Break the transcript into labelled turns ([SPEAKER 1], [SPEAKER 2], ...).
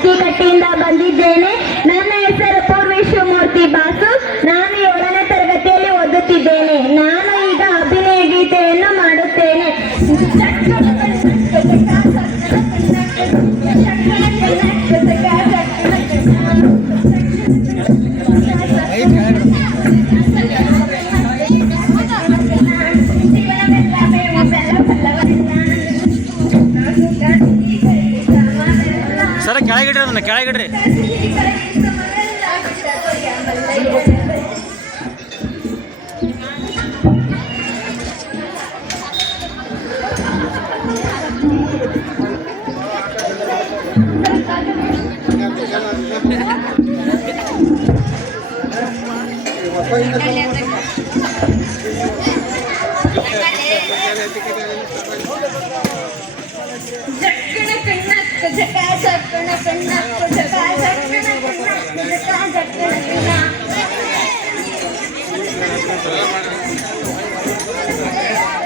[SPEAKER 1] ಅಕ್ಕಿ ಕಟ್ಟಿಯಿಂದ ಬಂದಿದ್ದೇನೆ ನನ್ನ ಹೆಸರು ಪೂರ್ವೇಶ್ವಮೂರ್ತಿ ಬಾಸು ನಾನು ಏಳನೇ ತರಗತಿಯಲ್ಲಿ ಓದುತ್ತಿದ್ದೇನೆ ನಾನು ಈಗ ಅಭಿನಯ ಗೀತೆಯನ್ನು ಮಾಡುತ್ತೇನೆ
[SPEAKER 2] சார் கிளைகிட்டுருந்தேன் கிளைகிட்டு
[SPEAKER 3] Yeah. ಸಣ್ಣ ಸಣ್ಣ ಸಣ್ಣ ಸಣ್ಣ ಸಣ್ಣ ಸಣ್ಣ ಸಣ್ಣ